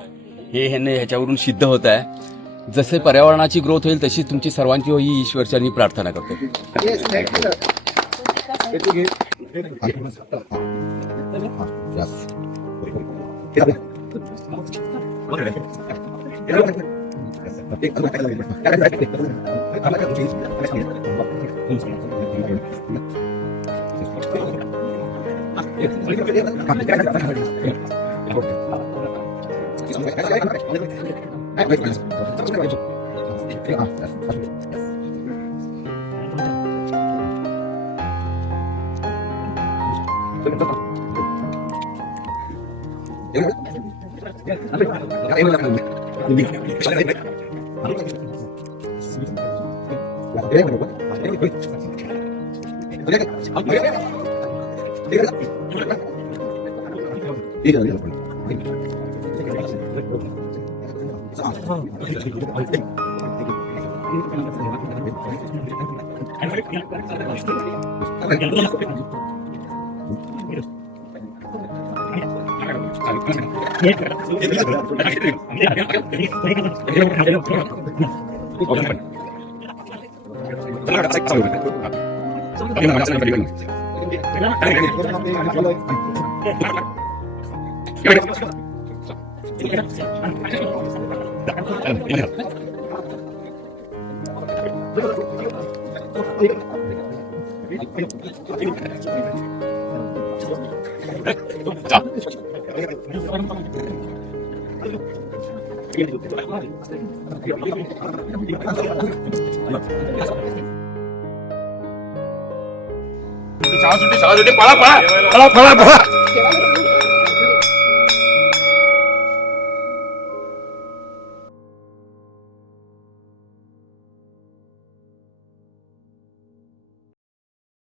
हे ह्याच्यावरून सिद्ध होत आहे. जसे पर्यावरणाची ग्रोथ होईल तशी तुमची सर्वांची होई ईश्वरचरणी प्रार्थना करतो. शाळा सुटे पळा पळा पळा पळा पळा